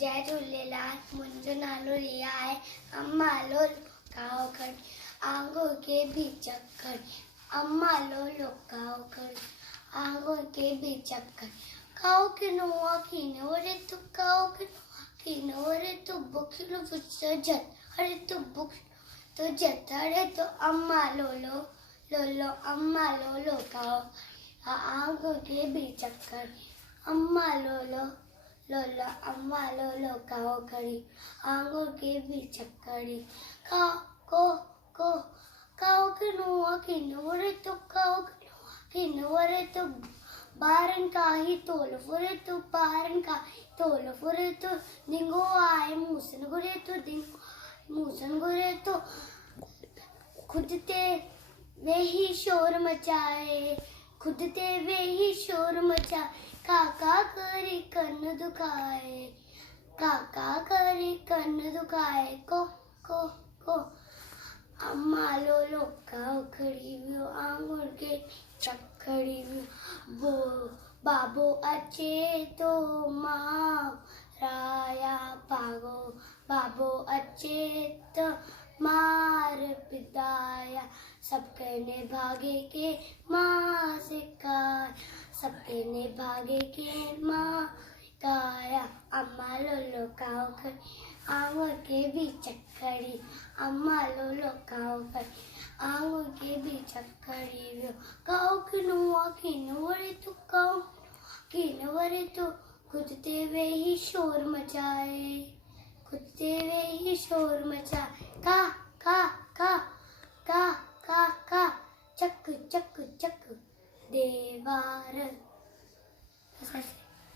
जय झूलेलाल। मुंहिंजो नालो रिया आहे। अम्मा लो लुकाओ खड़ी, आंगूर के बीच खड़ी। अम्मा लो लुकाओ खड़ी, आंगूर के बीच खड़ी। काओ किनोआ किनो रे तू, काओ किनोआ किनो रे तू, बुखिलो फुच्चा जत अरे तू बुख तो जत अरे तो अम्मा लो लो अम्मा लो लुकाओ आंगूर के बीच खड़ी। अम्मा लो अम्मा लो लुकाओ खड़ी, आंगूर के बीच खड़ी। काओ किनोआ किनो रे तू, काओ किनो रे तू, बारन का ही तोल फुरे तू, बारन का तोल फुरे तू। दिंगो आए मूसन गुरे तू, दिंगो मूसन गुरे तू। खुद ते वे ही शोर मचाए, खुद ते वे ही शोर मचाए। काका करे कन्न दुखाए, काका करे कन्न दुखाए। को अम्मा लो लुकाओ खड़ी व्यो, आंगूर के चक्कड़ी व्यो। वो बाबो अचे तो माँ राया पागो, बाबो अचे तो मार पिदाया। सबके ने भागे के माँ सिखाया, सबके ने भागे के माँ गाया। अम्मा लो लुकाओ खड़ी, आंगूर के बीच खड़ी। अम्मा लो लुकाओ खड़ी, आंगूर के बीच खड़ी व्यो। काओ किनोआ किनो रे तू, काओ किनो रे तू, खुद ते वे ही शोर मचाए, खुद ते वे ही शोर मचाए। का का का का का का चक चक चक देवार।